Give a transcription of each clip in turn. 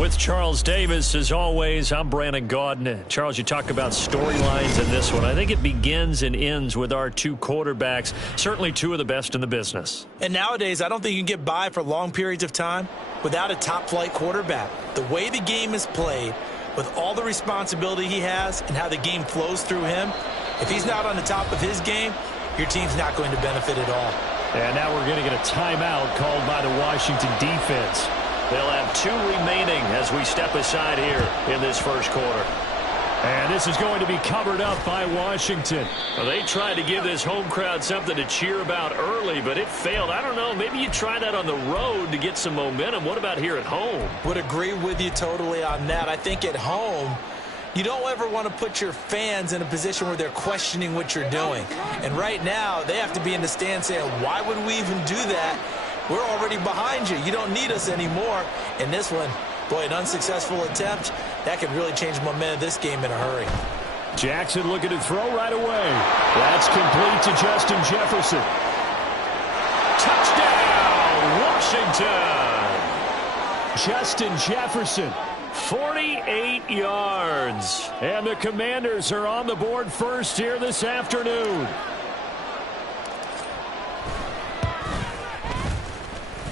With Charles Davis, as always, I'm Brandon Gaudin. Charles, you talk about storylines in this one. I think it begins and ends with our two quarterbacks, certainly two of the best in the business. And nowadays, I don't think you can get by for long periods of time without a top-flight quarterback. The way the game is played, with all the responsibility he has and how the game flows through him, if he's not on the top of his game, your team's not going to benefit at all. And now we're going to get a timeout called by the Washington defense. They'll have two remaining as we step aside here in this first quarter. And this is going to be covered up by Washington. Well, they tried to give this home crowd something to cheer about early, but it failed. I don't know, maybe you try that on the road to get some momentum. What about here at home? Would agree with you totally on that. I think at home, you don't ever want to put your fans in a position where they're questioning what you're doing. And right now, they have to be in the stand saying, why would we even do that? We're already behind you. You don't need us anymore. And this one, boy, an unsuccessful attempt, that could really change the momentum of this game in a hurry. Jackson looking to throw right away. That's complete to Justin Jefferson. Touchdown, Washington! Justin Jefferson, 48 yards. And the Commanders are on the board first here this afternoon.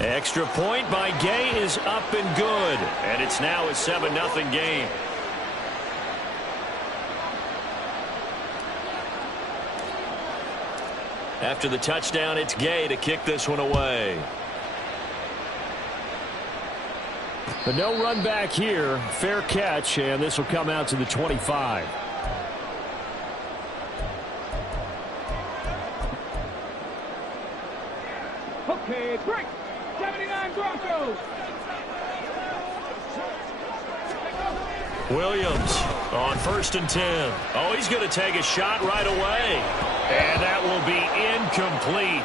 Extra point by Gay is up and good. And it's now a 7-0 game. After the touchdown, it's Gay to kick this one away. But no run back here. Fair catch, and this will come out to the 25. Okay, break. 79 Broncos. Williams on 1st and 10. Oh, he's going to take a shot right away. And that will be incomplete.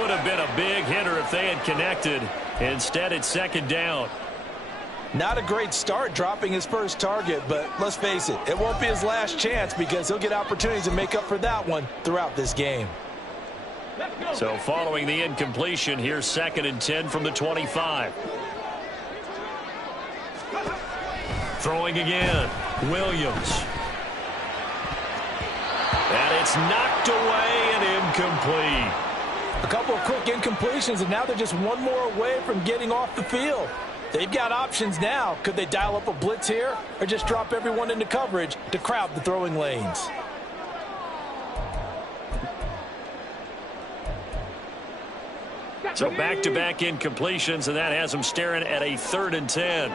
Would have been a big hitter if they had connected. Instead, it's 2nd down. Not a great start dropping his first target, but let's face it, it won't be his last chance because he'll get opportunities to make up for that one throughout this game. So following the incompletion, here's 2nd and 10 from the 25. Throwing again, Williams. And it's knocked away and incomplete. A couple of quick incompletions, and now they're just one more away from getting off the field. They've got options now. Could they dial up a blitz here or just drop everyone into coverage to crowd the throwing lanes? So back-to-back incompletions, and that has them staring at a 3rd and 10.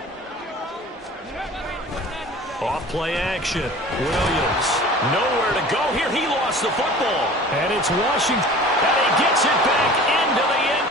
Off-play action. Williams. Nowhere to go here. He lost the football. And it's Washington. And he gets it back into the end.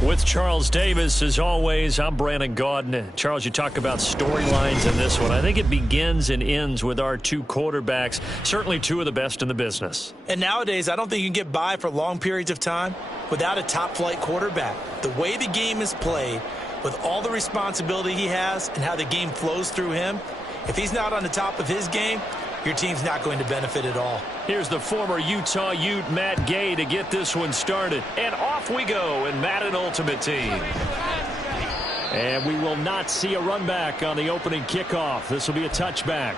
With Charles Davis, as always, I'm Brandon Gaudin. Charles, you talk about storylines in this one. I think it begins and ends with our two quarterbacks, certainly two of the best in the business. And nowadays, I don't think you can get by for long periods of time without a top-flight quarterback. The way the game is played, with all the responsibility he has and how the game flows through him, if he's not on the top of his game, your team's not going to benefit at all. Here's the former Utah Ute, Matt Gay, to get this one started. And off we go in Madden Ultimate Team. And we will not see a run back on the opening kickoff. This will be a touchback.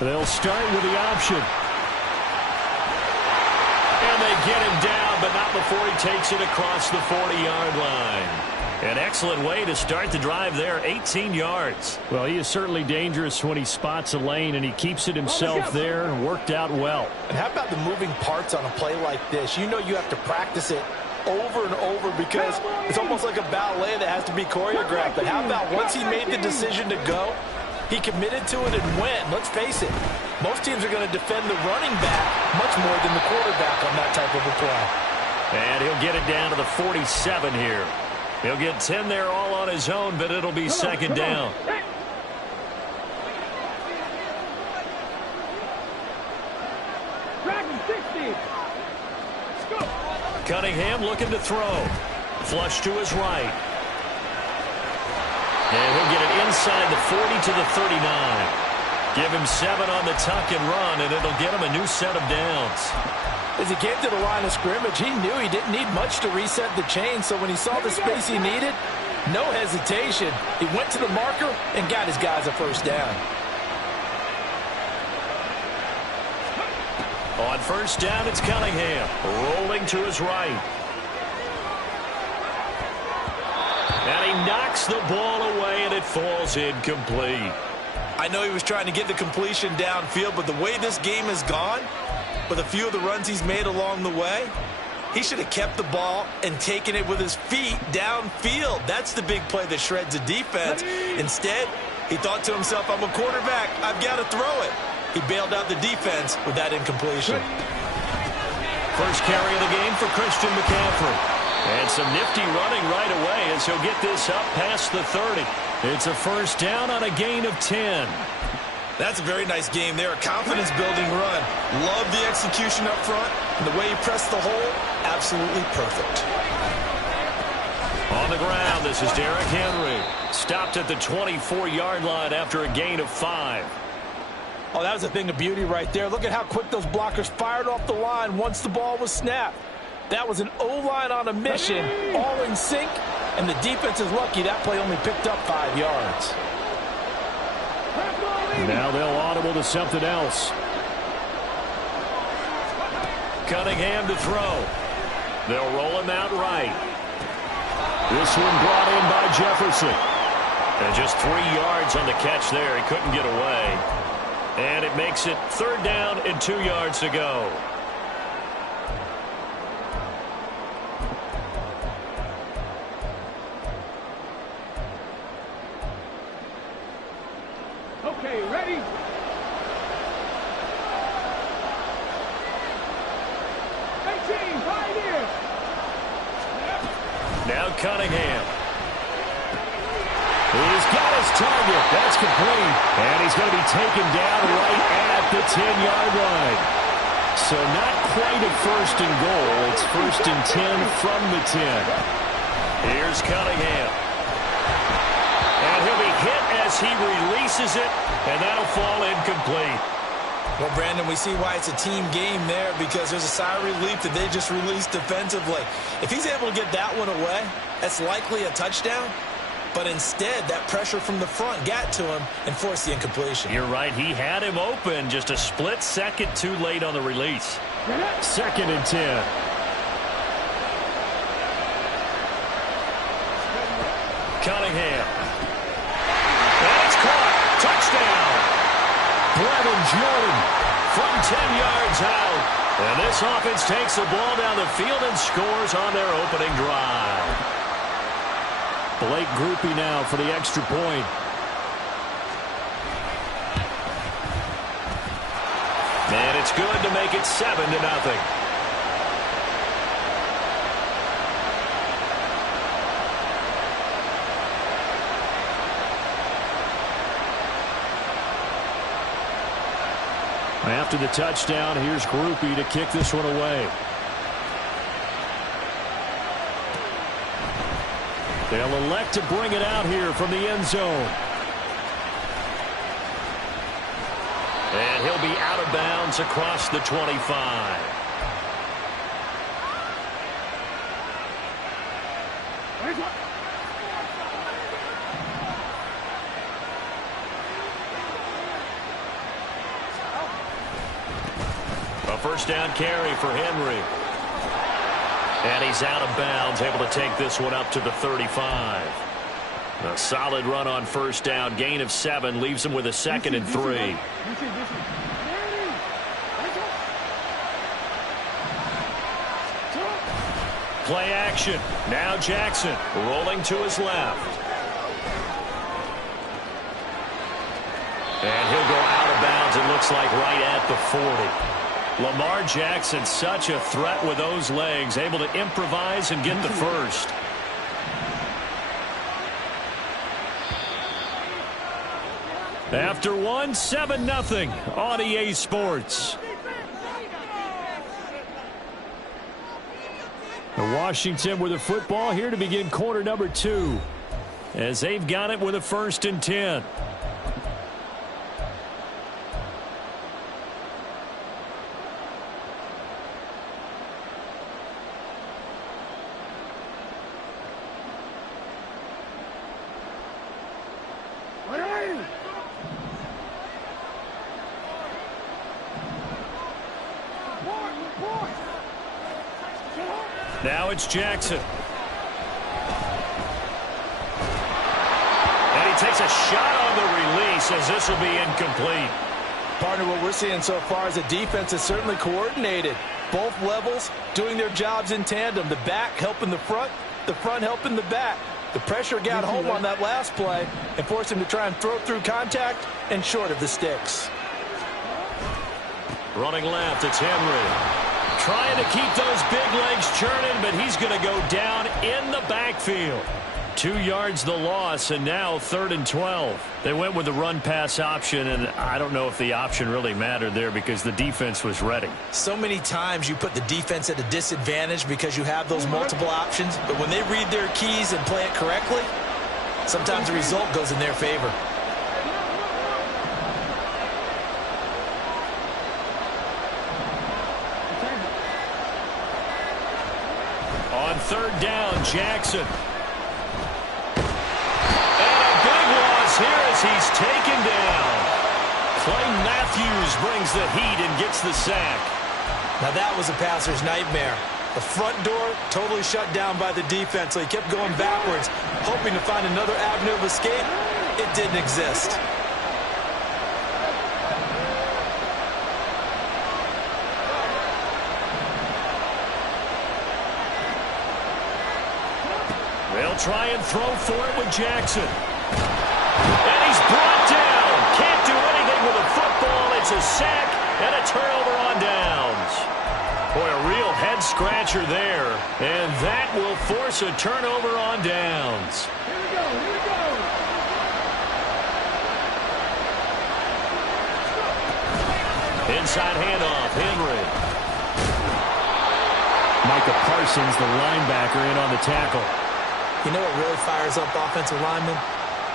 They'll start with the option. And they get him down, but not before he takes it across the 40-yard line. An excellent way to start the drive there, 18 yards. Well, he is certainly dangerous when he spots a lane, and he keeps it himself there and worked out well. And how about the moving parts on a play like this? You know you have to practice it over and over because it's almost like a ballet that has to be choreographed. But how about once he made the decision to go, he committed to it and went. Let's face it, most teams are going to defend the running back much more than the quarterback on that type of a play. And he'll get it down to the 47 here. He'll get 10 there all on his own, but it'll be second down. Cunningham looking to throw. Flush to his right. And he'll get it inside the 40 to the 39. Give him 7 on the tuck and run, and it'll get him a new set of downs. As he came to the line of scrimmage, he knew he didn't need much to reset the chain, so when he saw the space he needed, no hesitation. He went to the marker and got his guys a first down. On first down, it's Cunningham, rolling to his right. And he knocks the ball away, and it falls incomplete. I know he was trying to get the completion downfield, but the way this game has gone, with a few of the runs he's made along the way, he should have kept the ball and taken it with his feet downfield. That's the big play that shreds the defense. Instead, he thought to himself, I'm a quarterback, I've got to throw it. He bailed out the defense with that incompletion. First carry of the game for Christian McCaffrey. And some nifty running right away as he'll get this up past the 30. It's a first down on a gain of 10. That's a very nice game there, a confidence-building run. Love the execution up front, and the way he pressed the hole, absolutely perfect. On the ground, this is Derrick Henry. Stopped at the 24-yard line after a gain of 5. Oh, that was a thing of beauty right there. Look at how quick those blockers fired off the line once the ball was snapped. That was an O-line on a mission, all in sync, and the defense is lucky that play only picked up 5 yards. Now they'll audible to something else. Cunningham to throw. They'll roll him out right. This one brought in by Jefferson. And just 3 yards on the catch there. He couldn't get away. And it makes it third down and 2 yards to go. Okay, ready? Now Cunningham. He's got his target. That's complete. And he's going to be taken down right at the 10-yard line. So not quite a first and goal. It's first and 10 from the 10. Here's Cunningham. And he'll be hit as he releases it, and that'll fall incomplete. Well, Brandon, we see why it's a team game there, because there's a sigh of relief that they just released defensively. If he's able to get that one away, that's likely a touchdown. But instead, that pressure from the front got to him and forced the incompletion. You're right. He had him open, just a split second too late on the release. Second and 10. Cunningham. And it's caught. Touchdown. Brevin Jordan from 10 yards out. And this offense takes the ball down the field and scores on their opening drive. Blake Groupie now for the extra point. And it's good to make it 7-0. After the touchdown, here's Groupie to kick this one away. They'll elect to bring it out here from the end zone. And he'll be out of bounds across the 25. A first down carry for Henry. And he's out of bounds, able to take this one up to the 35. A solid run on first down. Gain of 7 leaves him with a 2nd and 3. Play action. Now Jackson rolling to his left. And he'll go out of bounds, it looks like right at the 40. Lamar Jackson, such a threat with those legs, able to improvise and get the first. After one, 7-0 on EA Sports. Washington with the football here to begin quarter number 2, as they've got it with a 1st and 10. Now it's Jackson. And he takes a shot on the release, as this will be incomplete. Partner, what we're seeing so far is the defense is certainly coordinated. Both levels doing their jobs in tandem. The back helping the front helping the back. The pressure got home on that last play and forced him to try and throw through contact and short of the sticks. Running left, it's Henry. Trying to keep those big legs churning, but he's going to go down in the backfield. 2 yards the loss, and now 3rd and 12. They went with the run-pass option, and I don't know if the option really mattered there because the defense was ready. So many times you put the defense at a disadvantage because you have those multiple options, but when they read their keys and play it correctly, sometimes the result goes in their favor. On 3rd down, Jackson. And a big loss here as he's taken down. Clay Matthews brings the heat and gets the sack. Now that was a passer's nightmare. The front door totally shut down by the defense, so he kept going backwards, hoping to find another avenue of escape. It didn't exist. They'll try and throw for it with Jackson. And he's brought down. Can't do anything with a football. It's a sack and a turnover on downs. Boy, a real head-scratcher there. And that will force a turnover on downs. Here we go, here we go. Inside handoff, Henry. Micah Parsons, the linebacker, in on the tackle. You know what really fires up offensive linemen?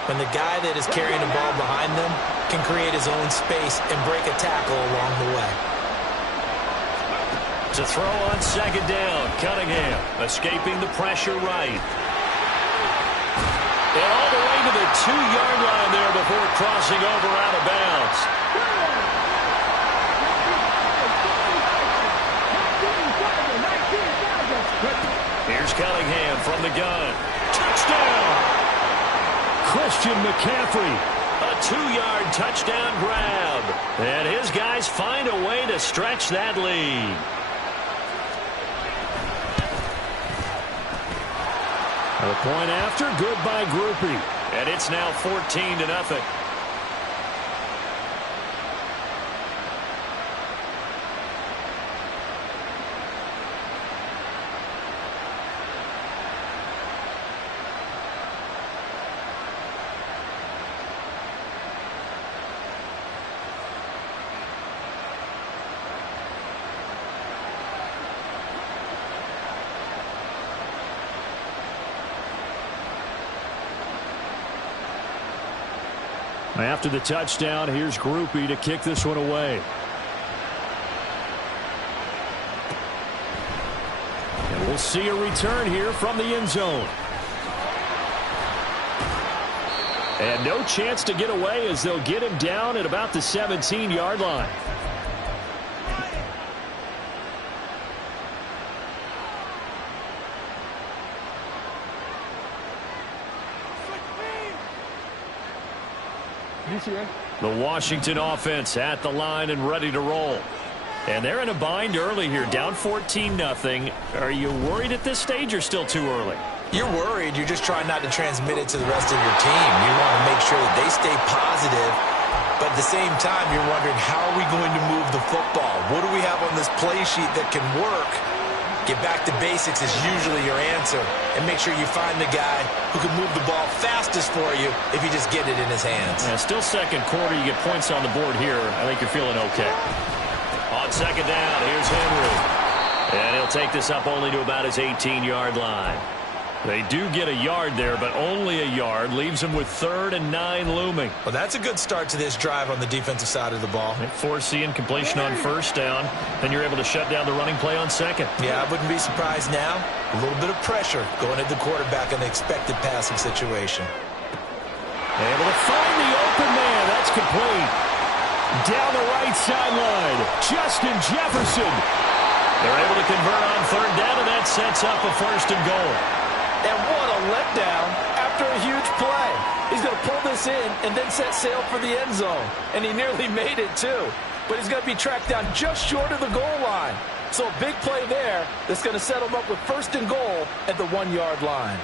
When the guy that is carrying the ball behind them can create his own space and break a tackle along the way. To throw on 2nd down, Cunningham escaping the pressure right. And all the way to the 2-yard line there before crossing over out of bounds. Here's Cunningham from the gun. Touchdown! Christian McCaffrey. A 2-yard touchdown grab. And his guys find a way to stretch that lead. A point after, good by Groupie. And it's now 14-0. After the touchdown, here's Groupie to kick this one away. And we'll see a return here from the end zone. And no chance to get away as they'll get him down at about the 17-yard line. The Washington offense at the line and ready to roll. And they're in a bind early here, down 14-0. Are you worried at this stage or still too early? You're worried. You're just trying not to transmit it to the rest of your team. You want to make sure that they stay positive. But at the same time, you're wondering, how are we going to move the football? What do we have on this play sheet that can work? Get back to basics is usually your answer. And make sure you find the guy who can move the ball fastest for you if you just get it in his hands. Yeah, still second quarter. You get points on the board here. I think you're feeling okay. On second down, here's Henry. And he'll take this up only to about his 18-yard line. They do get a yard there, but only a yard. Leaves them with 3rd and 9 looming. Well, that's a good start to this drive on the defensive side of the ball. Forcing completion on first down. Then you're able to shut down the running play on second. Yeah, I wouldn't be surprised now. A little bit of pressure going at the quarterback in the expected passing situation. Able to find the open man. That's complete. Down the right sideline, Justin Jefferson. They're able to convert on 3rd down, and that sets up a 1st and goal. And what a letdown after a huge play. He's going to pull this in and then set sail for the end zone. And he nearly made it, too. But he's going to be tracked down just short of the goal line. So a big play there that's going to set him up with 1st and goal at the 1-yard line.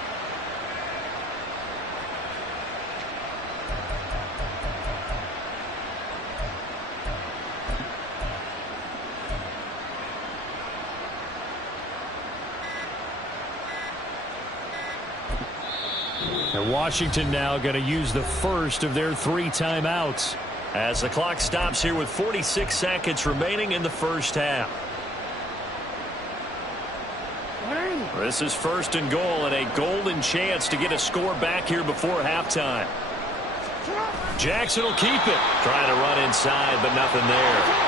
And Washington now going to use the first of their 3 timeouts as the clock stops here with 46 seconds remaining in the first half. This is 1st and goal and a golden chance to get a score back here before halftime. Jackson will keep it. Trying to run inside, but nothing there.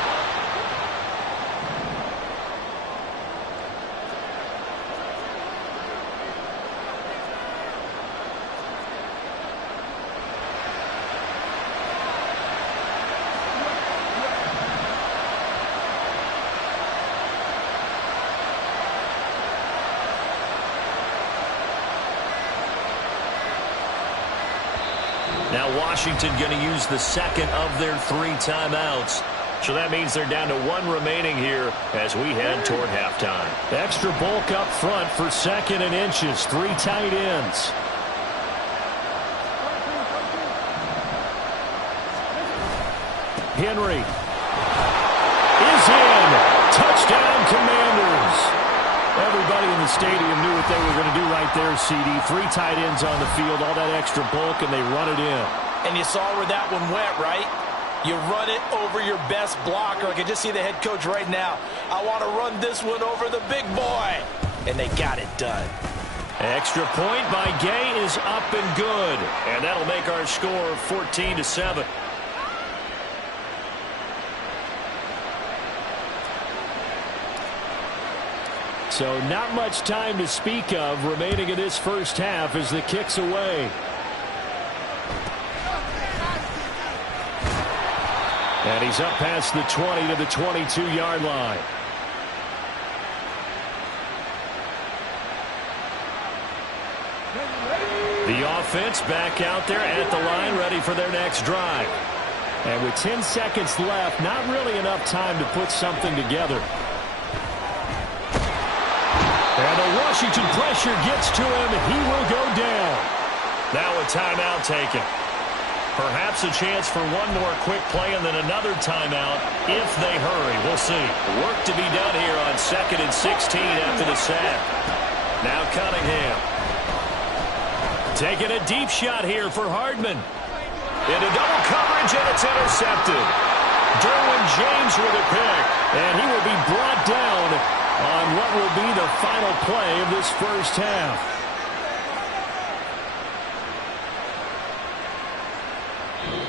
Now Washington going to use the 2nd of their 3 timeouts. So that means they're down to 1 remaining here as we head toward halftime. Extra bulk up front for 2nd and inches. 3 tight ends. Henry is in. Touchdown, Commanders. Everybody in the stadium knew what they were going to do right there, CD. 3 tight ends on the field, all that extra bulk, and they run it in. And you saw where that one went, right? You run it over your best blocker. I can just see the head coach right now. I want to run this one over the big boy. And they got it done. Extra point by Gay is up and good. And that'll make our score 14-7. So not much time to speak of remaining in this first half as the kick's away. And he's up past the 20 to the 22-yard line. The offense back out there at the line, ready for their next drive. And with 10 seconds left, not really enough time to put something together. And the Washington pressure gets to him, and he will go down. Now a timeout taken. Perhaps a chance for one more quick play and then another timeout if they hurry. We'll see. Work to be done here on 2nd and 16 after the sack. Now Cunningham. Taking a deep shot here for Hardman. Into double coverage, and it's intercepted. Derwin James with a pick, and he will be brought down on what will be the final play of this first half.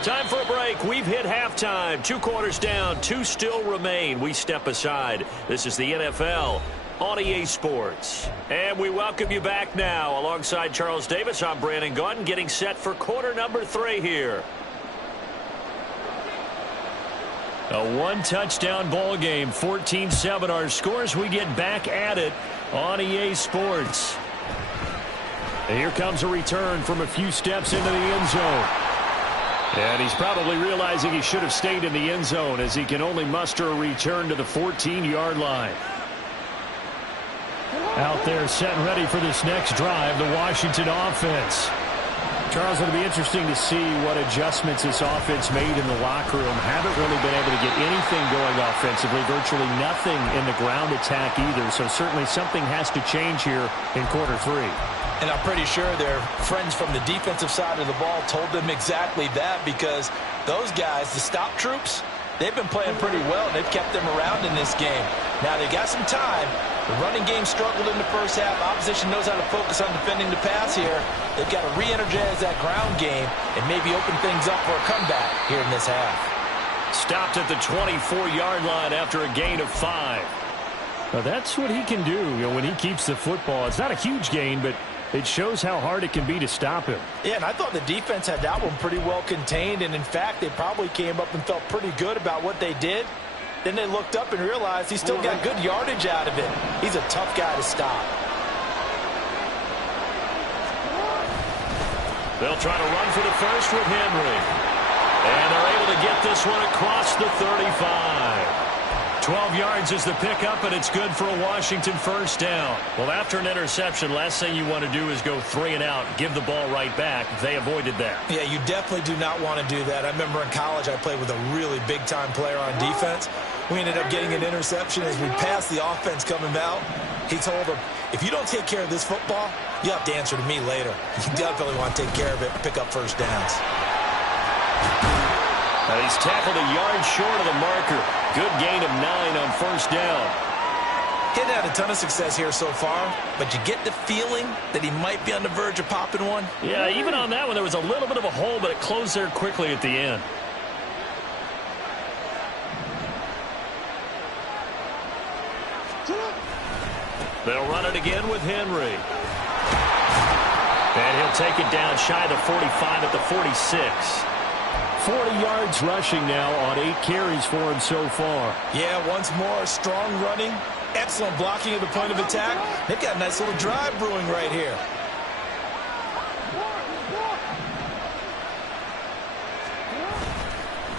Time for a break. We've hit halftime. 2 quarters down, 2 still remain. We step aside. This is the NFL on EA Sports. And we welcome you back now. Alongside Charles Davis, I'm Brandon Gaudin, getting set for quarter number 3 here. A 1-touchdown ball game, 14-7 our scores. We get back at it on EA Sports. And here comes a return from a few steps into the end zone. And he's probably realizing he should have stayed in the end zone as he can only muster a return to the 14-yard line. Out there set and ready for this next drive, the Washington offense. Charles, it'll be interesting to see what adjustments this offense made in the locker room. Haven't really been able to get anything going offensively, virtually nothing in the ground attack either. So certainly something has to change here in quarter three. And I'm pretty sure their friends from the defensive side of the ball told them exactly that, because those guys, the stop troops, they've been playing pretty well, and they've kept them around in this game. Now they got some time. The running game struggled in the first half. Opposition knows how to focus on defending the pass here. They've got to re-energize that ground game and maybe open things up for a comeback here in this half. Stopped at the 24-yard line after a gain of 5. Now that's what he can do, when he keeps the football. It's not a huge gain, but it shows how hard it can be to stop him. Yeah, and I thought the defense had that one pretty well contained, and in fact, they probably came up and felt pretty good about what they did. Then they looked up and realized he still got good yardage out of it. He's a tough guy to stop. They'll try to run for the first with Henry. And they're able to get this one across the 35. 12 yards is the pickup, and it's good for a Washington first down. Well, after an interception, last thing you want to do is go 3 and out, give the ball right back. They avoided that. Yeah, you definitely do not want to do that. I remember in college I played with a really big-time player on defense. We ended up getting an interception as we passed the offense coming out. He told him, if you don't take care of this football, you have to answer to me later. You definitely want to take care of it, pick up first downs. Now he's tackled a yard short of the marker. Good gain of 9 on first down. He hadn't had a ton of success here so far, but you get the feeling that he might be on the verge of popping one. Yeah, even on that one, there was a little bit of a hole, but it closed there quickly at the end. They'll run it again with Henry. And he'll take it down shy of the 45 at the 46. 40 yards rushing now on 8 carries for him so far. Yeah, once more, strong running, excellent blocking at the point of attack. They've got a nice little drive brewing right here.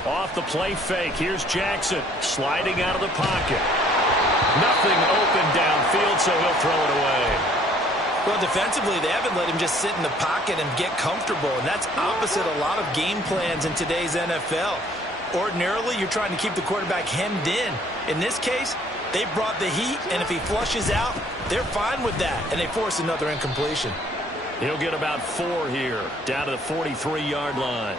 Off the play fake, here's Jackson sliding out of the pocket. Nothing open downfield, so he'll throw it away. Well, defensively, they haven't let him just sit in the pocket and get comfortable, and that's opposite a lot of game plans in today's NFL. Ordinarily, you're trying to keep the quarterback hemmed in. In this case, they brought the heat, and if he flushes out, they're fine with that, and they force another incompletion. He'll get about 4 here, down to the 43-yard line.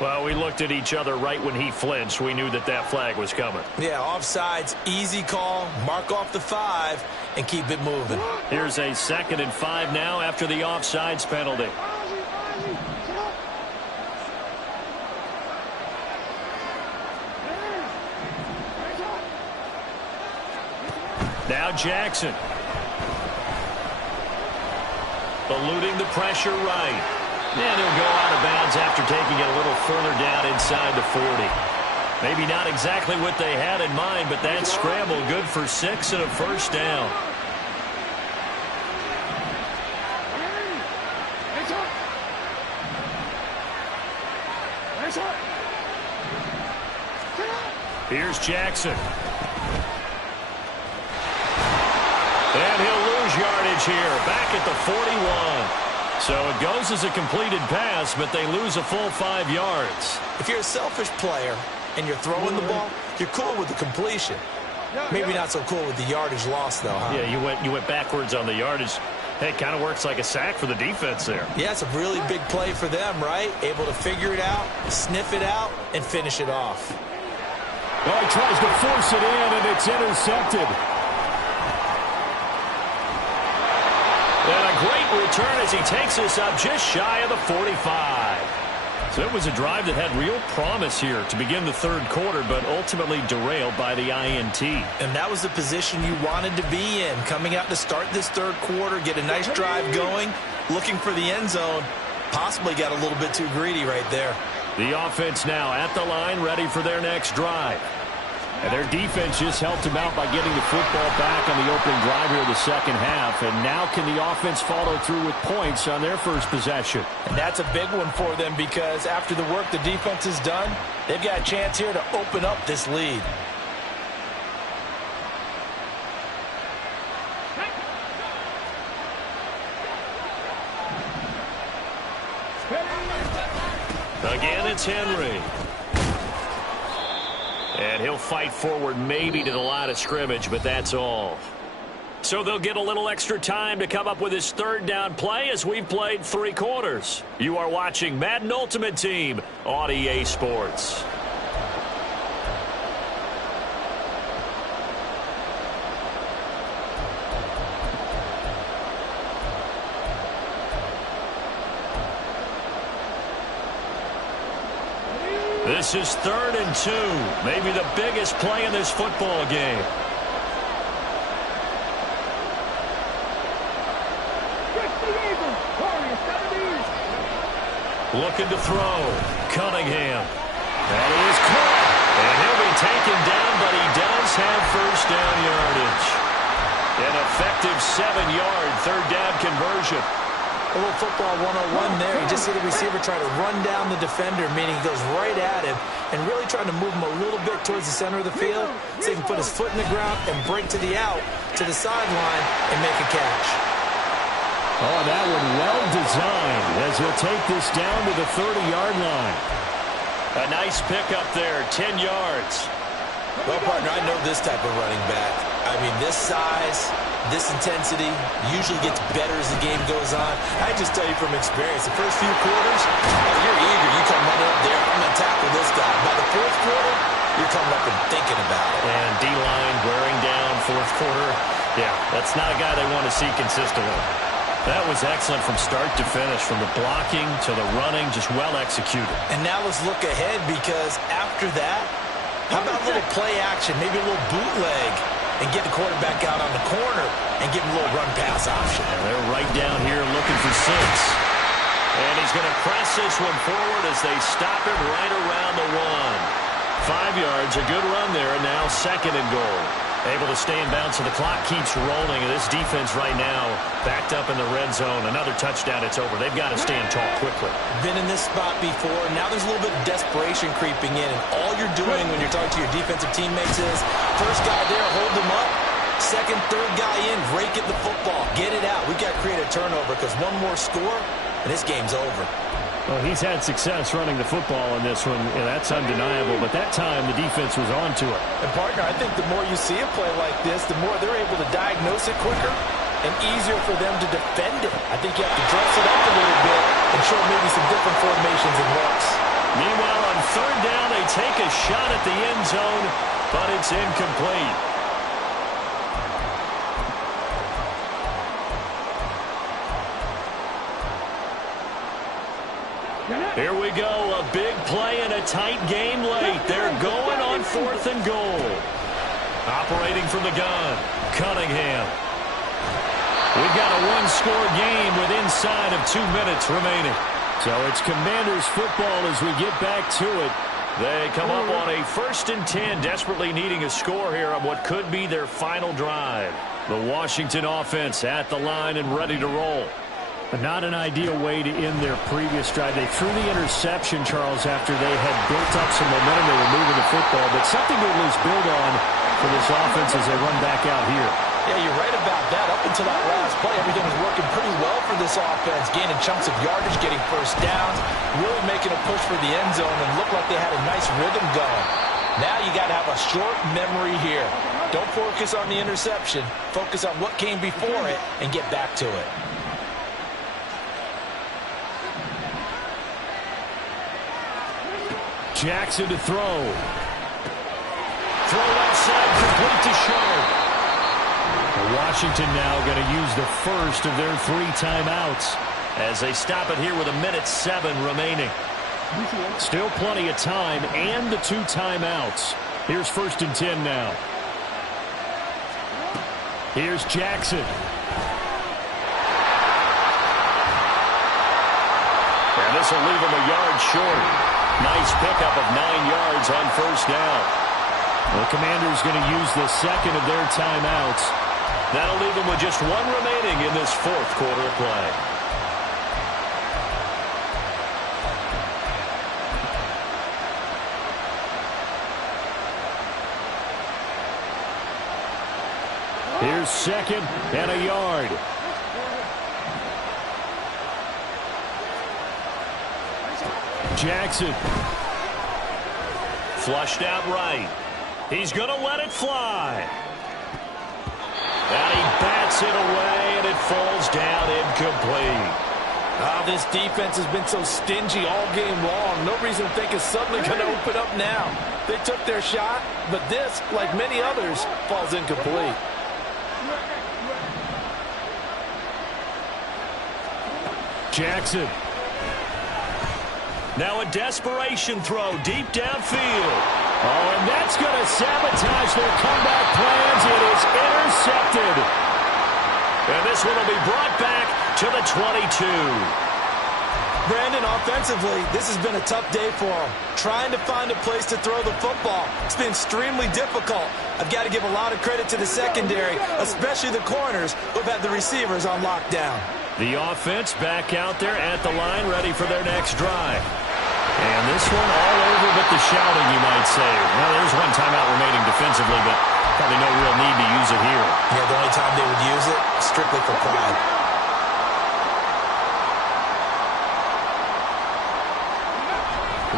Well, we looked at each other right when he flinched. We knew that that flag was coming. Yeah, offsides, easy call, mark off the 5, and keep it moving. Here's a 2nd and 5 now after the offsides penalty. Now Jackson. Eluding the pressure right. And he'll go out of bounds after taking it a little further down inside the 40. Maybe not exactly what they had in mind, but that scramble good for 6 and a first down. Here's Jackson. And he'll lose yardage here, back at the 41. So it goes as a completed pass, but they lose a full 5 yards. If you're a selfish player and you're throwing the ball, you're cool with the completion. Maybe not so cool with the yardage loss, though, huh? Yeah, you went backwards on the yardage. Hey, it kind of works like a sack for the defense there. Yeah, it's a really big play for them, right? Able to figure it out, sniff it out, and finish it off. Well, he tries to force it in, and it's intercepted. And a great return as he takes us up just shy of the 45. So it was a drive that had real promise here to begin the third quarter, but ultimately derailed by the INT. And that was the position you wanted to be in, coming out to start this third quarter, get a nice drive going, looking for the end zone. Possibly got a little bit too greedy right there. The offense now at the line, ready for their next drive. And their defense just helped him out by getting the football back on the opening drive here in the second half. And now can the offense follow through with points on their first possession? And that's a big one for them because after the work the defense has done, they've got a chance here to open up this lead. Again, it's Henry. And he'll fight forward maybe to the line of scrimmage, but that's all. So they'll get a little extra time to come up with his third down play as we've played 3 quarters. You are watching Madden Ultimate Team on EA Sports. This is 3rd and 2, maybe the biggest play in this football game. Looking to throw. Cunningham. That is caught. And he'll be taken down, but he does have first down yardage. An effective 7-yard third down conversion. A little football 101 there. You just see the receiver try to run down the defender, meaning he goes right at him and really trying to move him a little bit towards the center of the field so he can put his foot in the ground and break to the out, to the sideline, and make a catch. Oh, that one well designed as he'll take this down to the 30-yard line. A nice pickup there, 10 yards. Well, partner, I know this type of running back. I mean, this size, this intensity usually gets better as the game goes on. I just tell you from experience, the first few quarters, you're eager. You come running up there, I'm going to tackle this guy. By the 4th quarter, you're coming up and thinking about it. And D-line wearing down 4th quarter. Yeah, that's not a guy they want to see consistently. That was excellent from start to finish, from the blocking to the running, just well executed. And now let's look ahead because after that, how about a little play action, maybe a little bootleg, and get the quarterback out on the corner and give him a little run-pass option. And they're right down here looking for 6. And he's going to press this one forward as they stop him right around the 1. 5 yards, a good run there, and now 2nd and goal. Able to stay in bounds, so the clock keeps rolling. And this defense right now backed up in the red zone. Another touchdown, it's over. They've got to stand tall quickly. Been in this spot before. Now there's a little bit of desperation creeping in. And all you're doing when you're talking to your defensive teammates is, first guy there, hold them up. Second, third guy in, rake at the football. Get it out. We've got to create a turnover because one more score, and this game's over. Well, he's had success running the football in this one, and that's undeniable. But that time, the defense was on to it. And, partner, I think the more you see a play like this, the more they're able to diagnose it quicker and easier for them to defend it. I think you have to dress it up a little bit and show maybe some different formations and looks. Meanwhile, on 3rd down, they take a shot at the end zone, but it's incomplete. Here we go, a big play in a tight game late. They're going on 4th and goal. Operating from the gun, Cunningham. We've got a 1-score game with inside of 2 minutes remaining. So it's Commanders football as we get back to it. They come up on a 1st and 10, desperately needing a score here on what could be their final drive. The Washington offense at the line and ready to roll. Not an ideal way to end their previous drive. They threw the interception, Charles, after they had built up some momentum. They were moving the football, but something to at least build on for this offense as they run back out here. Yeah, you're right about that. Up until that last play, everything was working pretty well for this offense, gaining chunks of yardage, getting first downs, really making a push for the end zone, and looked like they had a nice rhythm going. Now you got to have a short memory here. Don't focus on the interception. Focus on what came before it and get back to it. Jackson to throw. Throw outside, complete to Sharp. Washington now going to use the first of their 3 timeouts as they stop it here with 1:07 remaining. Still plenty of time and the 2 timeouts. Here's 1st and 10 now. Here's Jackson. And this will leave him a yard short. Nice pickup of 9 yards on 1st down. The Commanders going to use the second of their timeouts. That'll leave them with just one remaining in this fourth quarter of play. Here's second and a yard. Jackson. Flushed out right. He's going to let it fly. And he bats it away, and it falls down incomplete. This defense has been so stingy all game long. No reason to think it's suddenly going to open up now. They took their shot, but this, like many others, falls incomplete. Jackson. Now a desperation throw deep downfield. Oh, and that's going to sabotage their comeback plans. It is intercepted. And this one will be brought back to the 22. Brandon, offensively, this has been a tough day for him. Trying to find a place to throw the football. It's been extremely difficult. I've got to give a lot of credit to the secondary, especially the corners who have had the receivers on lockdown. The offense back out there at the line, ready for their next drive. And this one all over but the shouting, you might say. Well, there's one timeout remaining defensively, but probably no real need to use it here. Yeah, the only time they would use it, strictly for pride.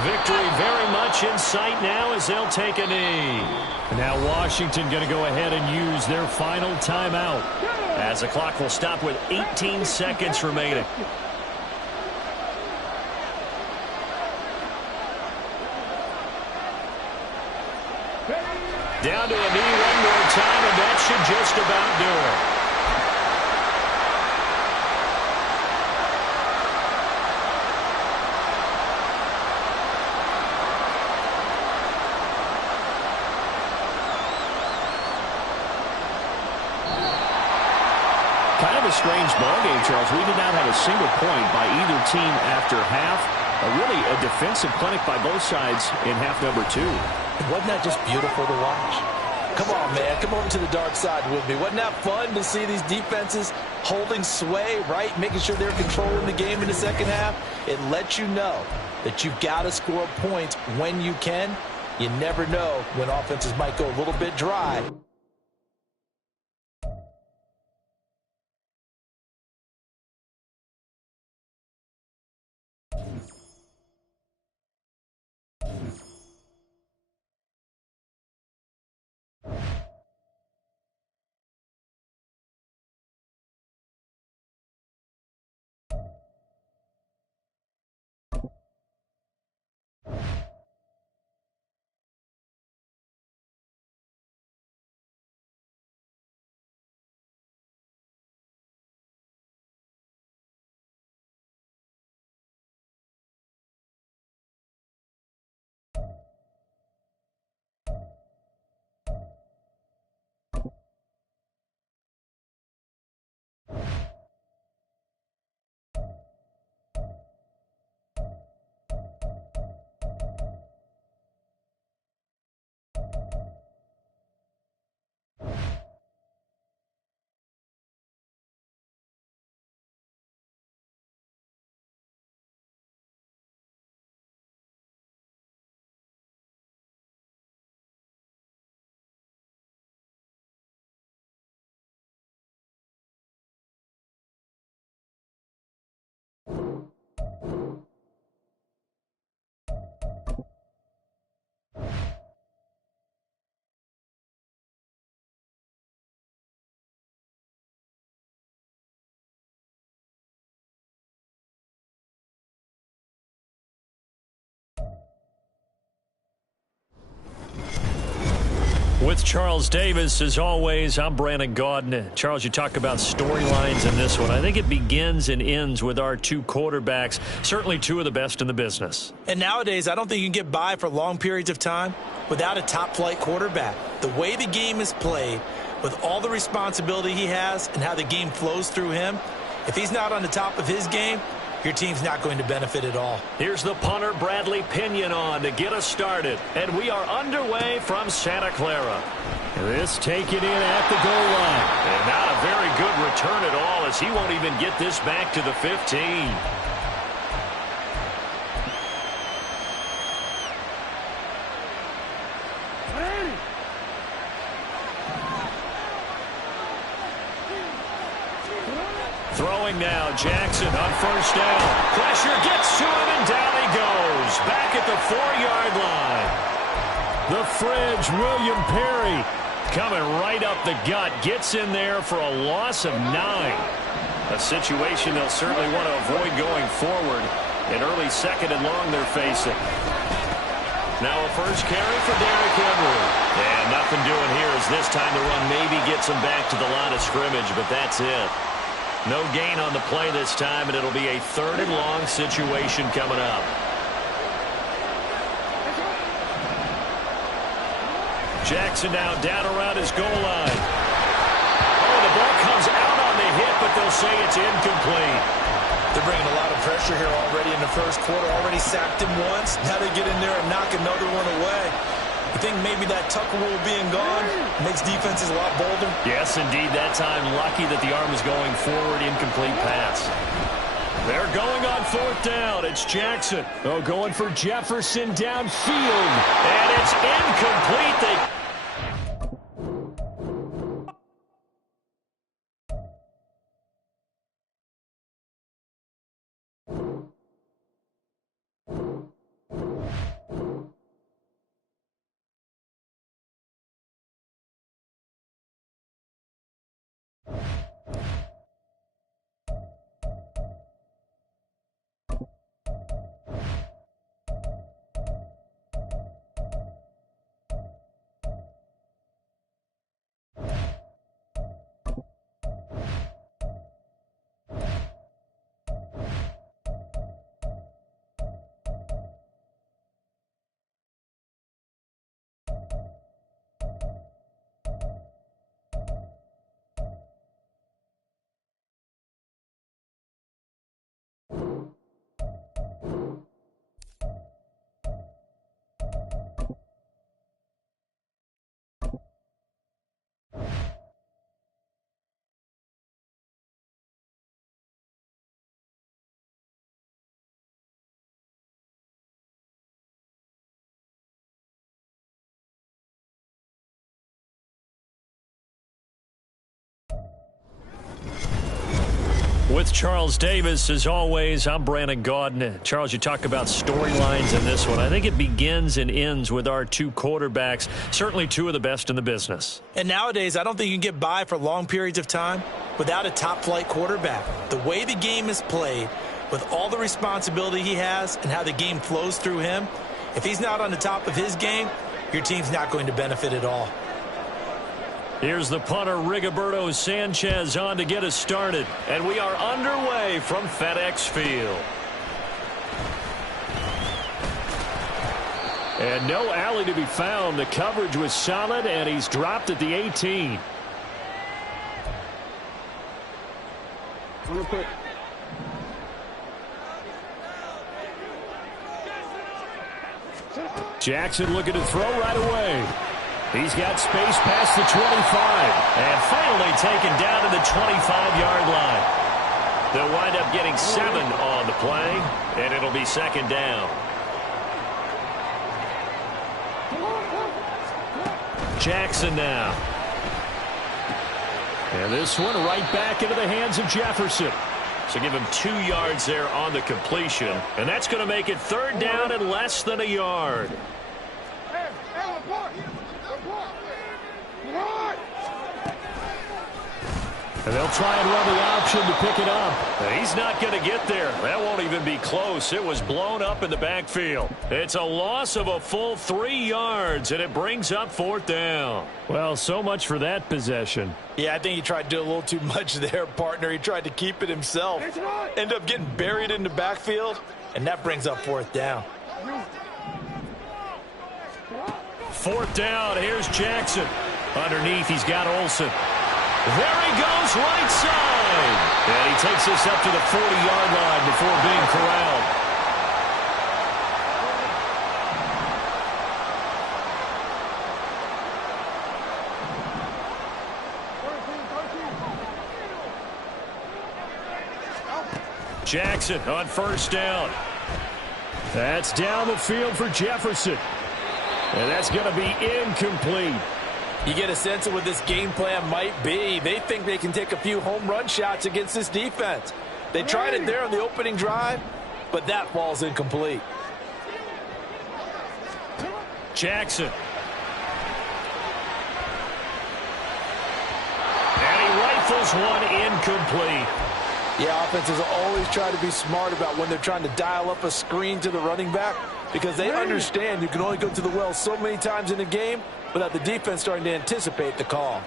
Victory very much in sight now as they'll take a knee. Now Washington going to go ahead and use their final timeout, as the clock will stop with 18 seconds remaining. Down to a knee one more time, and that should just about do it. Kind of a strange ballgame, Charles. We did not have a single point by either team after half. Really a defensive clinic by both sides in half number 2. Wasn't that just beautiful to watch? Come on, man. Come over to the dark side with me. Wasn't that fun to see these defenses holding sway, right? Making sure they're controlling the game in the second half. It lets you know that you've got to score points when you can. You never know when offenses might go a little bit dry. With Charles Davis, as always, I'm Brandon Gaudin. Charles, you talk about storylines in this one. I think it begins and ends with our two quarterbacks, certainly two of the best in the business. And nowadays, I don't think you can get by for long periods of time without a top-flight quarterback. The way the game is played, with all the responsibility he has and how the game flows through him, if he's not on the top of his game, your team's not going to benefit at all. Here's the punter, Bradley Pinion, on to get us started. And we are underway from Santa Clara. This taken in at the goal line. And not a very good return at all, as he won't even get this back to the 15. Throwing now, Jackson on first down. Pressure gets to him, and down he goes. Back at the 4-yard line. The Fridge, William Perry, coming right up the gut. Gets in there for a loss of 9. A situation they'll certainly want to avoid going forward. An early second and long they're facing. Now a first carry for Derrick Henry. And nothing doing here as this time the run maybe gets him back to the line of scrimmage, but that's it. No gain on the play this time, and it'll be a 3rd and long situation coming up. Jackson now down around his goal line. Oh, the ball comes out on the hit, but they'll say it's incomplete. They're bringing a lot of pressure here already in the first quarter. Already sacked him once. Now they get in there and knock another one away. I think maybe that Tucker rule being gone makes defenses a lot bolder. Yes, indeed. That time, lucky that the arm is going forward. Incomplete pass. They're going on 4th down. It's Jackson. Oh, going for Jefferson downfield. And it's incomplete. With Charles Davis, as always, I'm Brandon Gaudin. Charles, you talk about storylines in this one. I think it begins and ends with our 2 quarterbacks, certainly 2 of the best in the business. And nowadays, I don't think you can get by for long periods of time without a top-flight quarterback. The way the game is played, with all the responsibility he has and how the game flows through him, if he's not on the top of his game, your team's not going to benefit at all. Here's the punter, Rigoberto Sanchez, on to get us started. And we are underway from FedEx Field. And no alley to be found. The coverage was solid, and he's dropped at the 18. Jackson looking to throw right away. He's got space past the 25 and finally taken down to the 25-yard line. They'll wind up getting 7 on the play, and it'll be 2nd down. Jackson now. And this one right back into the hands of Jefferson. So give him 2 yards there on the completion, and that's going to make it 3rd down and less than a yard. And they'll try and run the option to pick it up. He's not going to get there. That won't even be close. It was blown up in the backfield. It's a loss of a full 3 yards, and it brings up 4th down. Well, so much for that possession. Yeah, I think he tried to do a little too much there, partner. He tried to keep it himself. End up getting buried in the backfield, and that brings up 4th down. 4th down. Here's Jackson. Underneath, he's got Olsen. There he goes, right side. And he takes this up to the 40-yard line before being corralled. Jackson on first down. That's down the field for Jefferson. And that's going to be incomplete. You get a sense of what this game plan might be. They think they can take a few home run shots against this defense. They tried it there on the opening drive, but that ball's incomplete. Jackson. And he rifles one incomplete. Yeah, offenses always try to be smart about when they're trying to dial up a screen to the running back because they understand you can only go to the well so many times in a game without the defense starting to anticipate the call.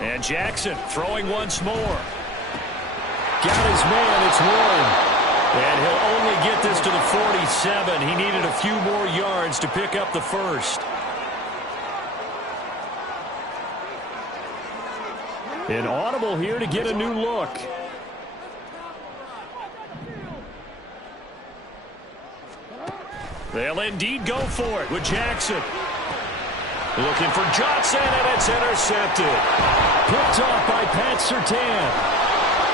And Jackson throwing once more. Got his man, it's Warren. And he'll only get this to the 47. He needed a few more yards to pick up the first. An audible here to get a new look. They'll indeed go for it with Jackson. Looking for Johnson, and it's intercepted. Picked off by Pat Surtain.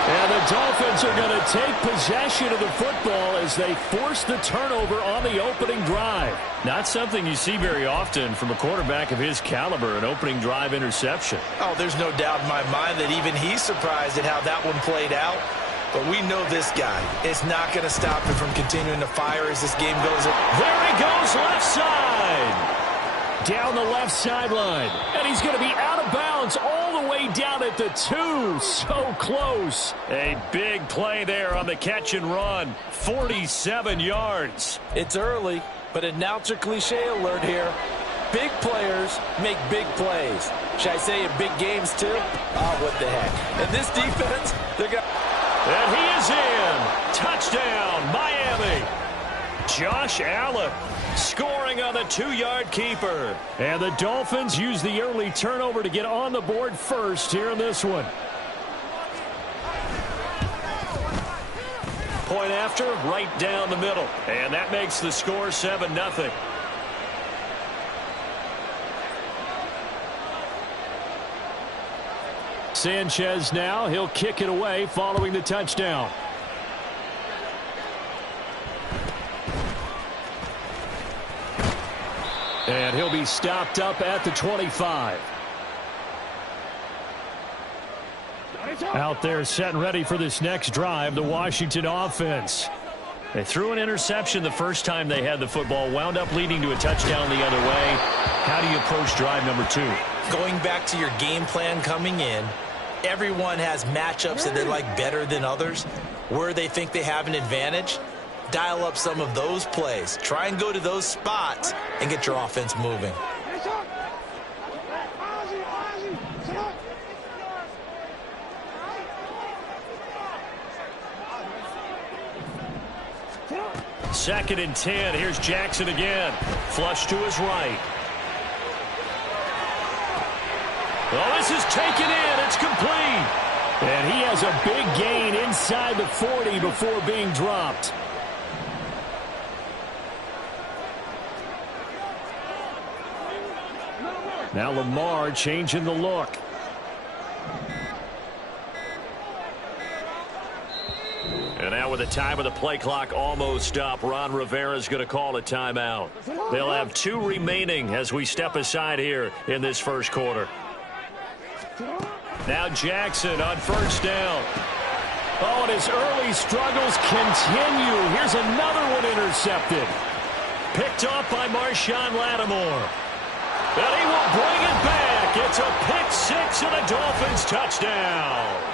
And the Dolphins are going to take possession of the football as they force the turnover on the opening drive. Not something you see very often from a quarterback of his caliber, an opening drive interception. Oh, there's no doubt in my mind that even he's surprised at how that one played out. But we know this guy is not going to stop him from continuing to fire as this game goes. There he goes, left side. Down the left sideline. And he's going to be out of bounds all the way down at the 2. So close. A big play there on the catch and run. 47 yards. It's early, but announcer cliche alert here. Big players make big plays. Should I say in big games too? Oh, what the heck. And this defense, they're going to... And he is in. Touchdown, Miami. Josh Allen scoring on the 2-yard keeper. And the Dolphins use the early turnover to get on the board first here in this one. Point after, right down the middle. And that makes the score 7-0. Sanchez now, he'll kick it away following the touchdown. And he'll be stopped up at the 25. Out there set and ready for this next drive, the Washington offense. They threw an interception the first time they had the football, wound up leading to a touchdown the other way. How do you approach drive number 2? Going back to your game plan coming in, everyone has matchups that they like better than others. Where they think they have an advantage, dial up some of those plays. Try and go to those spots and get your offense moving. Second and 10. Here's Jackson again. Flush to his right. Oh, this is taken in. It's complete. And he has a big gain inside the 40 before being dropped. Now Lamar changing the look. And now with the time of the play clock almost up, Ron Rivera's going to call a timeout. They'll have 2 remaining as we step aside here in this first quarter. Now Jackson on first down. Oh, and his early struggles continue. Here's another one intercepted. Picked off by Marshawn Lattimore. And he will bring it back. It's a pick 6 and a Dolphins touchdown.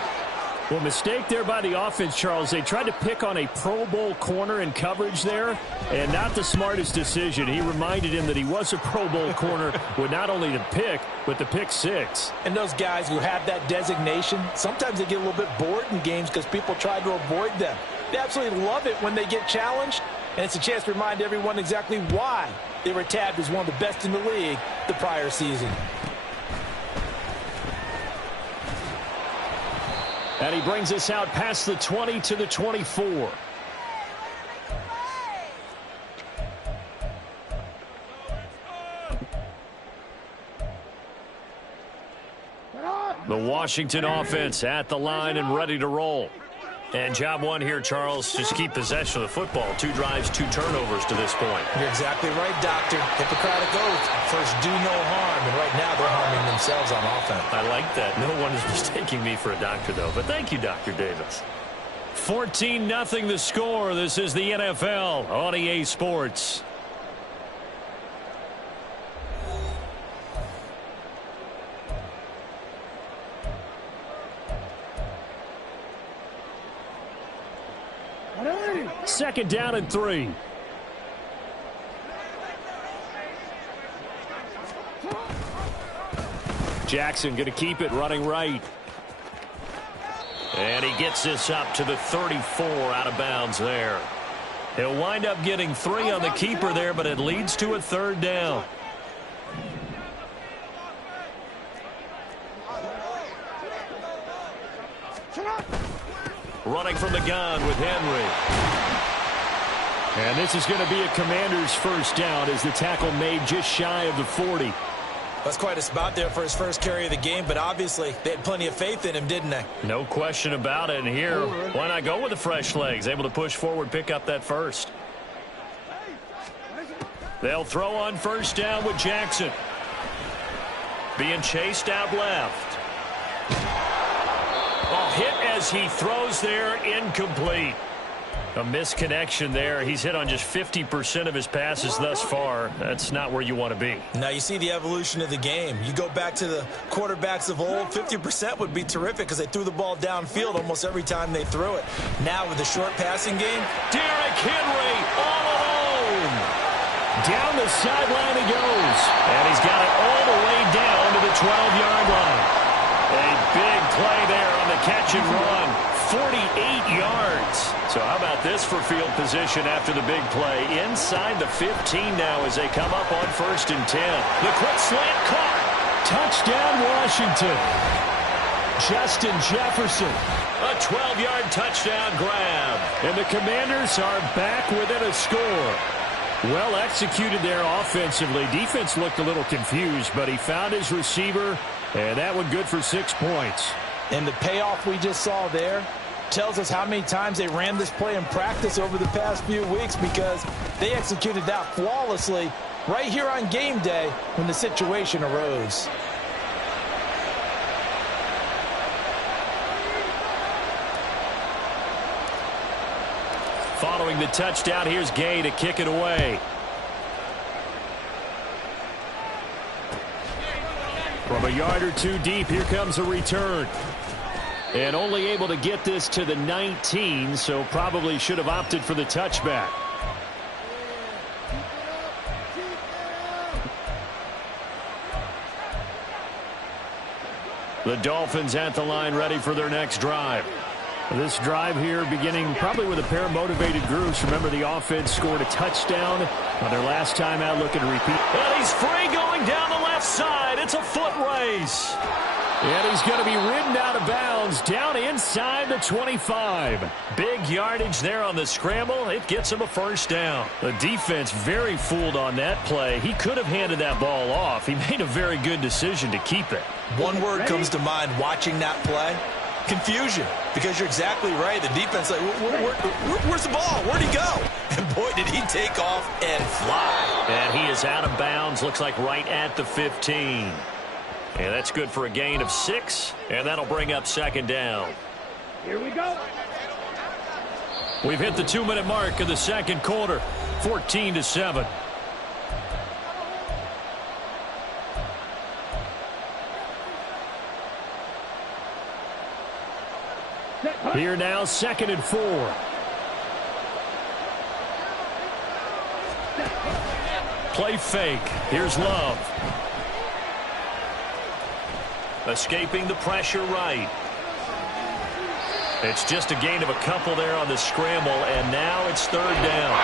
Well, mistake there by the offense, Charles. They tried to pick on a Pro Bowl corner in coverage there, and not the smartest decision. He reminded him that he was a Pro Bowl corner with not only the pick, but the pick 6. And those guys who have that designation, sometimes they get a little bit bored in games because people try to avoid them. They absolutely love it when they get challenged, And it's a chance to remind everyone exactly why they were tabbed as one of the best in the league the prior season. And he brings us out past the 20 to the 24. The Washington offense at the line and ready to roll. And job one here, Charles, just keep possession of the football. 2 drives, 2 turnovers to this point. You're exactly right, Doctor. Hippocratic oath. First, do no harm. And right now, they're harming themselves on offense. I like that. No one is mistaking me for a doctor, though. But thank you, Dr. Davis. 14-0 the score. This is the NFL on EA Sports. Second down and 3. Jackson going to keep it running right. And he gets this up to the 34 out of bounds there. He'll wind up getting 3 on the keeper there, but it leads to a 3rd down. Running from the gun with Henry. And this is going to be a Commander's first down as the tackle made just shy of the 40. That's quite a spot there for his first carry of the game, but obviously they had plenty of faith in him, didn't they? No question about it. And here, why not go with the fresh legs? Able to push forward, pick up that first. They'll throw on first down with Jackson. Being chased out left. A hit as he throws there, incomplete. A misconnection there. He's hit on just 50% of his passes thus far. That's not where you want to be. Now you see the evolution of the game. You go back to the quarterbacks of old, 50% would be terrific because they threw the ball downfield almost every time they threw it. Now with the short passing game, Derrick Henry all alone. Down the sideline he goes. And he's got it all the way down to the 12-yard line. A big play there on the catch and run. 48 yards. So how about this for field position after the big play? Inside the 15 now as they come up on 1st and 10. The quick slant caught. Touchdown, Washington. Justin Jefferson. A 12-yard touchdown grab. And the Commanders are back within a score. Well executed there offensively. Defense looked a little confused, but he found his receiver, and that one good for 6 points. And the payoff we just saw there tells us how many times they ran this play in practice over the past few weeks, because they executed that flawlessly right here on game day when the situation arose. Following the touchdown, here's Gay to kick it away. From a yard or 2 deep, here comes a return. And only able to get this to the 19, so probably should have opted for the touchback. The Dolphins at the line ready for their next drive. This drive here beginning probably with a pair of motivated groups. Remember, the offense scored a touchdown on their last time out, looking to repeat. And he's free going down the left side. It's a foot race. And he's going to be ridden out of bounds down inside the 25. Big yardage there on the scramble. It gets him a first down. The defense very fooled on that play. He could have handed that ball off. He made a very good decision to keep it. One word comes to mind watching that play. Confusion. Because you're exactly right. The defense, like, where's the ball? Where'd he go? And boy, did he take off and fly. And he is out of bounds. Looks like right at the 15. And that's good for a gain of 6, and that'll bring up second down. Here we go. We've hit the 2-minute mark of the second quarter, 14-7. Here now, 2nd and 4. Play fake. Here's Love. Escaping the pressure right. It's just a gain of a couple there on the scramble, and now it's 3rd down.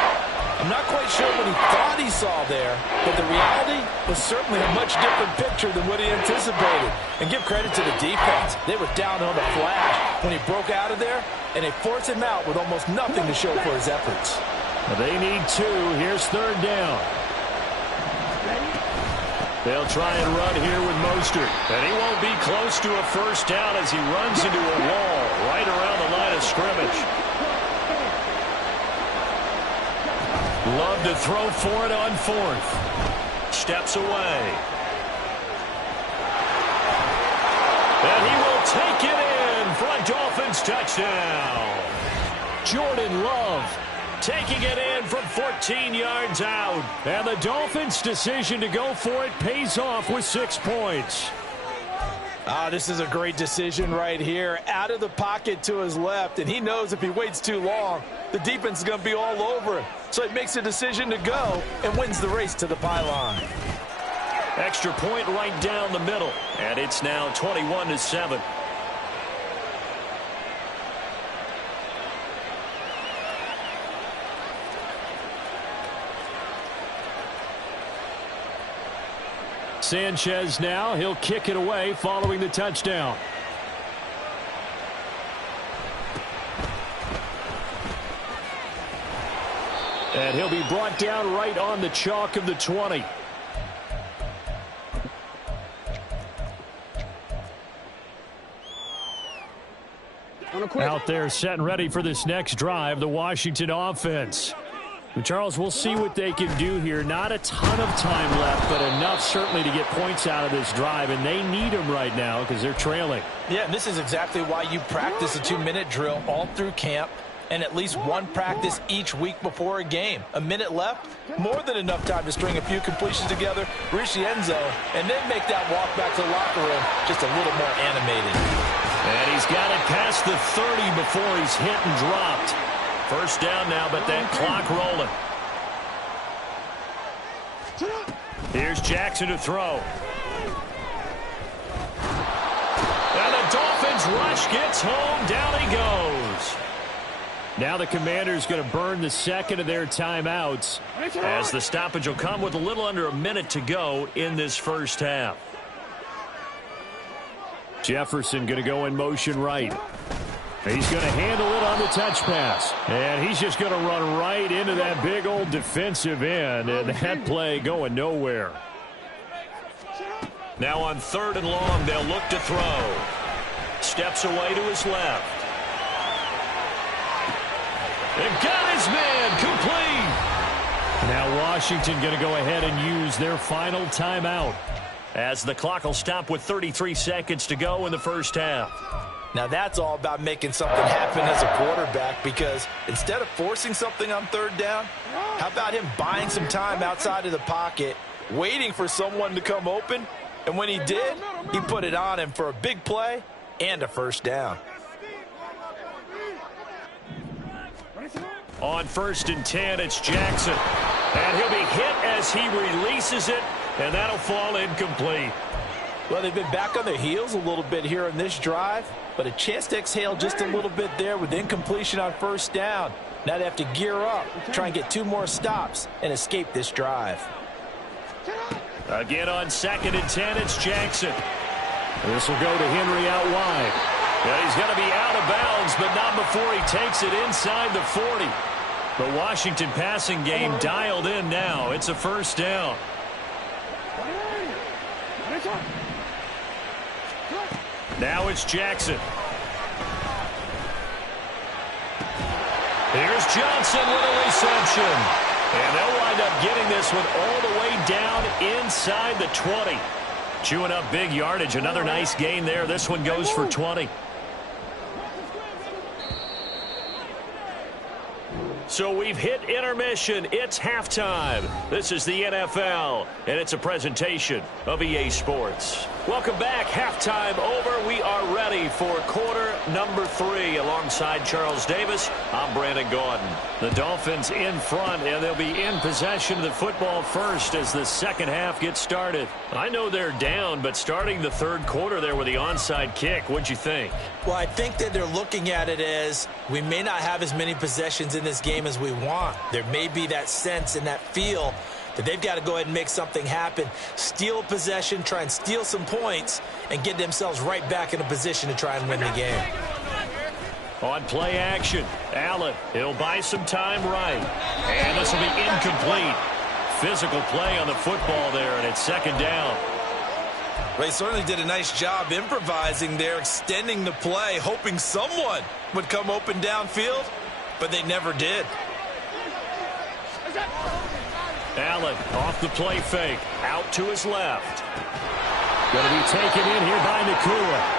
I'm not quite sure what he thought he saw there, but the reality was certainly a much different picture than what he anticipated. And give credit to the defense. They were down on the flash when he broke out of there, and they forced him out with almost nothing to show for his efforts. They need 2. Here's 3rd down. They'll try and run here with Mostert. And he won't be close to a first down as he runs into a wall right around the line of scrimmage. Love to throw for it on 4th. Steps away. And he will take it in for a Dolphins touchdown. Jordan Love taking it in from 14 yards out. And the Dolphins' decision to go for it pays off with 6 points. This is a great decision right here. Out of the pocket to his left, and he knows if he waits too long, the defense is going to be all over him. So he makes a decision to go and wins the race to the pylon. Extra point right down the middle, and it's now 21-7. Sanchez now, he'll kick it away following the touchdown. And he'll be brought down right on the chalk of the 20. Out there set and ready for this next drive, the Washington offense. Charles, we'll see what they can do here. Not a ton of time left, but enough certainly to get points out of this drive, and they need them right now because they're trailing. Yeah, and this is exactly why you practice a 2-minute drill all through camp and at least one practice each week before a game. A minute left, more than enough time to string a few completions together, reach the end zone, and then make that walk back to the locker room just a little more animated. And he's got it past the 30 before he's hit and dropped. First down now, but that clock rolling. Here's Jackson to throw. And the Dolphins rush gets home. Down he goes. Now the Commanders going to burn the second of their timeouts as the stoppage will come with a little under a minute to go in this first half. Jefferson going to go in motion right. He's going to handle it on the touch pass. And he's just going to run right into that big old defensive end. And that play going nowhere. Now on 3rd and long, they'll look to throw. Steps away to his left. They've got his man complete. Now Washington going to go ahead and use their final timeout as the clock will stop with 33 seconds to go in the first half. Now that's all about making something happen as a quarterback, because instead of forcing something on 3rd down, how about him buying some time outside of the pocket, waiting for someone to come open, and when he did, he put it on him for a big play and a first down. On 1st and 10, it's Jackson. And he'll be hit as he releases it, and that'll fall incomplete. Well, they've been back on their heels a little bit here in this drive, but a chance to exhale just a little bit there with incompletion on 1st down. Now they have to gear up, try and get 2 more stops, and escape this drive. Again on 2nd and 10, it's Jackson. This will go to Henry out wide. And he's going to be out of bounds, but not before he takes it inside the 40. The Washington passing game dialed in now. It's a first down. Now it's Jackson. Here's Johnson with a reception. And they'll wind up getting this one all the way down inside the 20. Chewing up big yardage. Another nice gain there. This one goes for 20. So we've hit intermission. It's halftime. This is the NFL, and it's a presentation of EA Sports. Welcome back. Halftime over. We are ready for quarter number 3. Alongside Charles Davis, I'm Brandon Gaudin. The Dolphins in front, and they'll be in possession of the football first as the second half gets started. I know they're down, but starting the 3rd quarter there with the onside kick, what'd you think? Well, I think that they're looking at it as we may not have as many possessions in this game game as we want. There may be that sense and that feel that they've got to go ahead and make something happen, steal possession, try and steal some points, and get themselves right back in a position to try and win the game. On play action, Allen, he'll buy some time right. And this will be incomplete. Physical play on the football there, and it's second down. Well, he certainly did a nice job improvising there, extending the play, hoping someone would come open downfield, but they never did. Allen off the play fake, out to his left. Going to be taken in here by Nakua.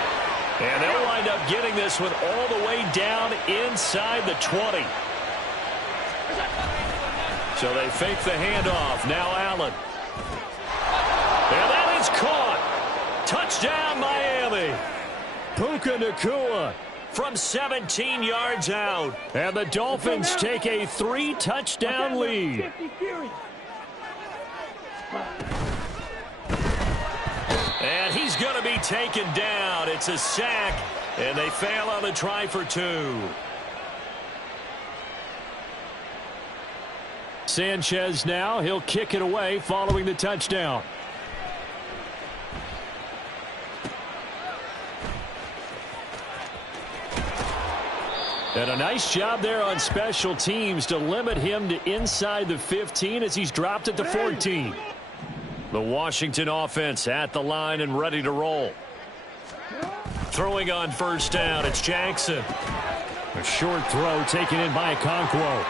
And they'll wind up getting this one all the way down inside the 20. So they fake the handoff. Now Allen. And that is caught. Touchdown, Miami. Puka Nakua from 17 yards out. And the Dolphins take a 3-touchdown lead. And he's going to be taken down. It's a sack, and they fail on the try for 2. Sanchez now, he'll kick it away following the touchdown. And a nice job there on special teams to limit him to inside the 15 as he's dropped at the 14. The Washington offense at the line and ready to roll. Throwing on first down, it's Jackson. A short throw taken in by Okonkwo.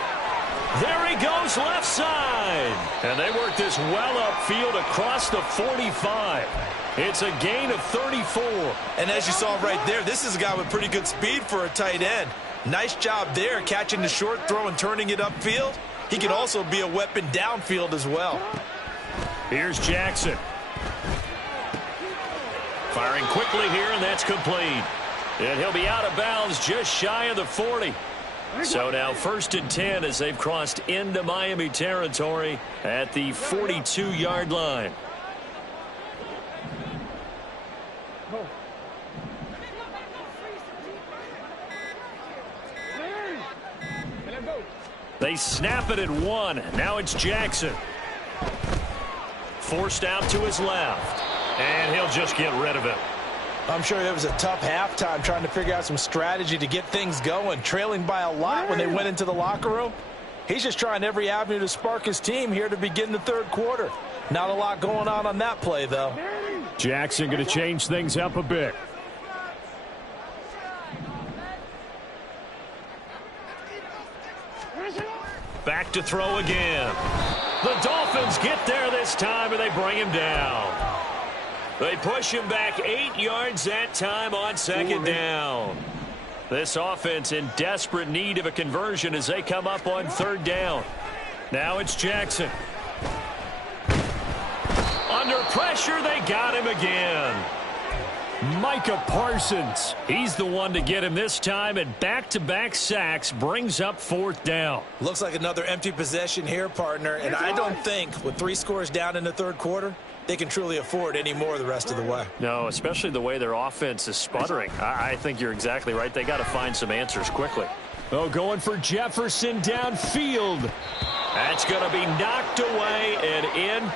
There he goes left side. And they work this well upfield across the 45. It's a gain of 34. And as you saw right there, this is a guy with pretty good speed for a tight end. Nice job there catching the short throw and turning it upfield. He can also be a weapon downfield as well. Here's Jackson. Firing quickly here, and that's complete. And he'll be out of bounds just shy of the 40. So now 1st and 10 as they've crossed into Miami territory at the 42-yard line. They snap it at 1. Now it's Jackson. Forced out to his left. And he'll just get rid of it. I'm sure it was a tough halftime trying to figure out some strategy to get things going. Trailing by a lot when they went into the locker room. He's just trying every avenue to spark his team here to begin the third quarter. Not a lot going on that play, though. Jackson going to change things up a bit. Back to throw again. The Dolphins get there this time, and they bring him down. They push him back 8 yards that time on second down. This offense in desperate need of a conversion as they come up on third down. Now it's Jackson. Under pressure, they got him again. Micah Parsons, he's the one to get him this time, and back-to-back sacks brings up fourth down. Looks like another empty possession here, partner, and I don't think with 3 scores down in the third quarter, they can truly afford any more the rest of the way. No, especially the way their offense is sputtering. I think you're exactly right. They got to find some answers quickly. Oh, going for Jefferson downfield. That's going to be knocked away and in.